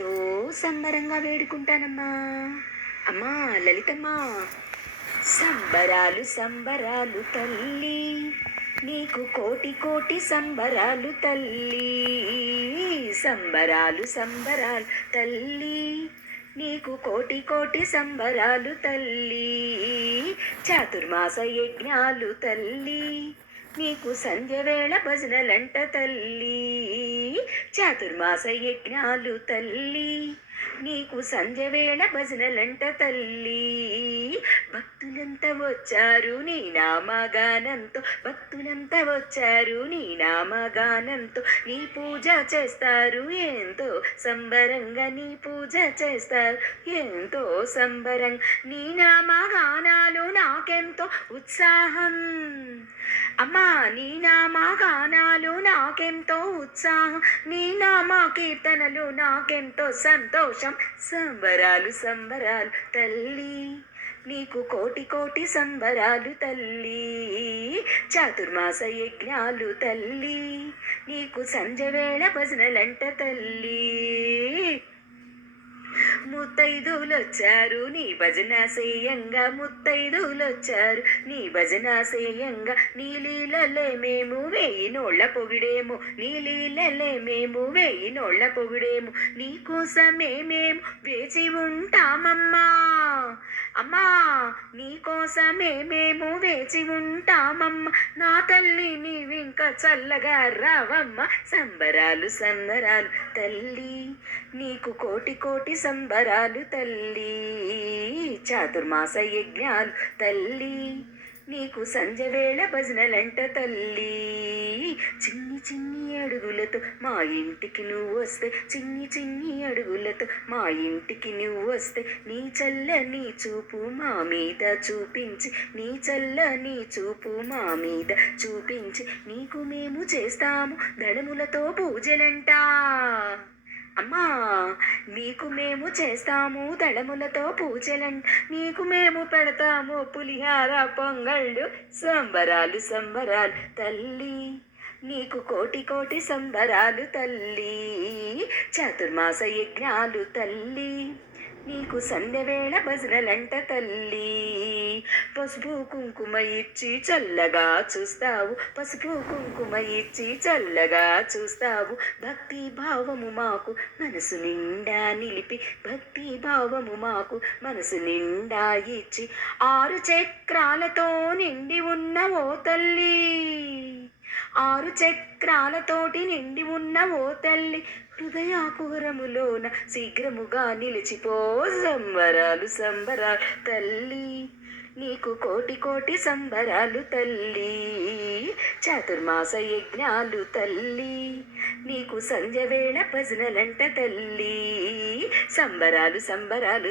ఎంతో సంబరంగా వేడుకుంటానమ్మా. అమ్మా లలితమ్మా సంబరాలు సంబరాలు తల్లి. నీకు కోటి కోటి సంబరాలు తల్లి. సంబరాలు సంబరాలు తల్లి. నీకు కోటి కోటి సంబరాలు తల్లి. చాతుర్మాస యజ్ఞాలు తల్లి. నీకు సంధ్యవేళ భజనలంట తల్లి. చాతుర్మాస యజ్ఞాలు తల్లి. నీకు సంధ్యవేళ భజనలంట తల్లి. భక్తులంతా వచ్చారు నీ నామగానంతో. భక్తులంతా వచ్చారు నీ నామగానంతో. నీ పూజ చేస్తారు ఎంతో సంబరంగా నీ పూజ చేస్తారు ఎంతో సంబరంగా. నీ నామగానాలు నాకెంతో ఉత్సాహం. అమ్మా నీ నామా గానాలు నాకెంతో ఉత్సాహం నీ నామా కీర్తనలు నాకెంతో సంతోషం. సంబరాలు సంబరాలు తల్లి నీకు కోటి కోటి సంబరాలు తల్లి చాతుర్మాస యజ్ఞాలు తల్లి నీకు సంజవేళ భజనలంట తల్లి. ముత్తైదులొచ్చారు. నీ భజన సేయంగా ముత్తైదులొచ్చారు. నీ భజన సేయంగా నీ లీలలే మేము వేయి నోళ్ళ పొగిడేము. నీ లీలలే మేము వేయి నోళ్ళ పొగిడేము. నీ కోసమే మేము వేచి ఉంటామమ్మా. నీకోసమే మేము వేచి ఉంటామమ్మ. నా తల్లి నీవింక చల్లగా రావమ్మ. సంబరాలు సంబరాలు తల్లి. నీకు కోటి కోటి సంబరాలు తల్లి. చాతుర్మాస యజ్ఞాలు తల్లి. నీకు సంజవేళ భజనలంట తల్లి. చిన్ని చిన్ని అడుగులతో మా ఇంటికి నువ్వు వస్తే చిన్ని చిన్ని అడుగులతో మా ఇంటికి నువ్వు వస్తే నీ చల్లని చూపు మా మీద చూపించి నీ చల్లని చూపు మా మీద చూపించి నీకు మేము చేస్తాము దళములతో పూజలంటా. అమ్మా నీకు మేము చేస్తాము దళములతో పూజలను నీకు మేము పెడతాము పులిహార పొంగళ్ళు సంబరాలు సంబరాలు తల్లి. నీకు కోటి కోటి సంబరాలు తల్లి. చాతుర్మాస యజ్ఞాలు తల్లి. నీకు సంధ్యవేళ భజనలంట తల్లి. పసుపు కుంకుమ ఇచ్చి చల్లగా చూస్తావు. పసుపు కుంకుమ ఇచ్చి చల్లగా చూస్తావు. భక్తి భావము మాకు మనసు నిండా నిలిపి భక్తి భావము మాకు మనసు నిండా ఇచ్చి ఆరు చక్రాలతో నిండి ఉన్న ఓ తల్లి. ఆరు చక్రాలతోటి నిండి ఉన్న ఓ తల్లి. హృదయాకుహరములోన శీఘ్రముగా నిలిచిపో సంబరాలు సంబరాలు తల్లి. నీకు కోటి కోటి సంబరాలు తల్లి చాతుర్మాస యజ్ఞాలు తల్లి నీకు సంధ్య వేళ భజనలంట తల్లి సంబరాలు సంబరాలు